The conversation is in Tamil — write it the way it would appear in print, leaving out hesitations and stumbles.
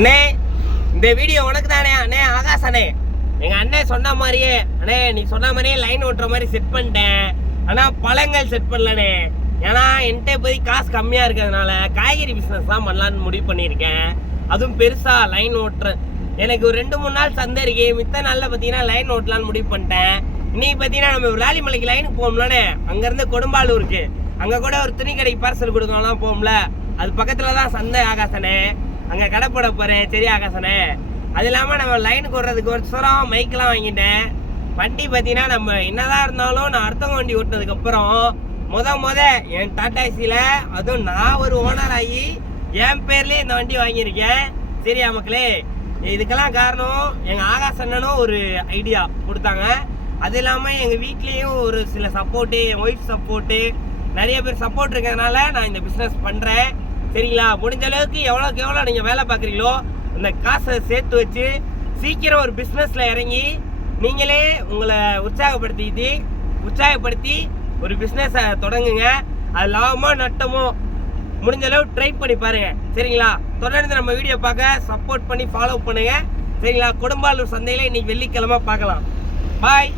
அண்ணே இந்த வீடியோ உனக்கு தானே அண்ணே ஆகாஷ் அண்ணே. எங்க அண்ணன் சொன்ன மாதிரியே அண்ணே நீ சொன்ன மாதிரியே லைன் ஓட்டுற மாதிரி செட் பண்ணிட்டேன். ஆனா பழங்கள் செட் பண்ணலண்ணே. ஏன்னா என்கிட்ட போய் காசு கம்மியா இருக்கிறதுனால காய்கறி பிசினஸ் தான் பண்ணலான்னு முடிவு பண்ணியிருக்கேன். அதுவும் பெருசா லைன் ஓட்டுற எனக்கு ஒரு 2-3 நாள் சந்தை இருக்கு. மித்த நாள்ல பாத்தீங்கன்னா லைன் ஓட்டலான்னு முடிவு பண்ணிட்டேன். இன்னைக்கு பாத்தீங்கன்னா நம்ம விளாலிமலைக்கு லைனுக்கு போகும்லண்ணே. அங்க இருந்து கொடும்பாலூருக்கு அங்க கூட ஒரு துணி கடைக்கு பார்சல் கொடுக்கலாம் போகும்ல. அது பக்கத்துலதான் சந்தை ஆகாசனே. அங்க கடை போட போறேன். சரி ஆகாசனே. அது இல்லாம நம்ம லைனுக்கு வர்றதுக்கு ஒரு சுரம் மைக்கெல்லாம் வாங்கிட்டேன். வண்டி பாத்தீங்கன்னா நம்ம என்னதான் இருந்தாலும் நான் அடுத்தவங்க வண்டி ஓட்டினதுக்கு அப்புறம் முத என் டாடாசில அதுவும் நான் ஒரு ஓனர் ஆகி என் பேர்லயே இந்த வண்டி வாங்கியிருக்கேன். சரியா மக்களே, இதுக்கெல்லாம் காரணம் எங்க ஆகாஷ் அண்ணனும் ஒரு ஐடியா கொடுத்தாங்க. அது இல்லாம எங்க வீட்லயும் ஒரு சில சப்போர்ட்டு, என் ஒய்ஃப் சப்போர்ட்டு, நிறைய பேர் சப்போர்ட் இருக்கிறதுனால நான் இந்த பிஸ்னஸ் பண்றேன். சரிங்களா, முடிஞ்ச அளவுக்கு எவ்வளோக்கு எவ்வளோ நீங்க வேலை பார்க்குறீங்களோ அந்த காசை சேர்த்து வச்சு சீக்கிரம் ஒரு பிஸ்னஸ்ல இறங்கி நீங்களே உங்களை உற்சாகப்படுத்தி ஒரு பிஸ்னஸை தொடங்குங்க. அது லாபமோ நட்டமோ முடிஞ்ச அளவு ட்ரை பண்ணி பாருங்க. சரிங்களா, தொடர்ந்து நம்ம வீடியோ பார்க்க சப்போர்ட் பண்ணி ஃபாலோ பண்ணுங்க. சரிங்களா, கொடும்பாலூர் சந்தையில இன்னைக்கு வெள்ளிக்கிழமை பார்க்கலாம். பாய்.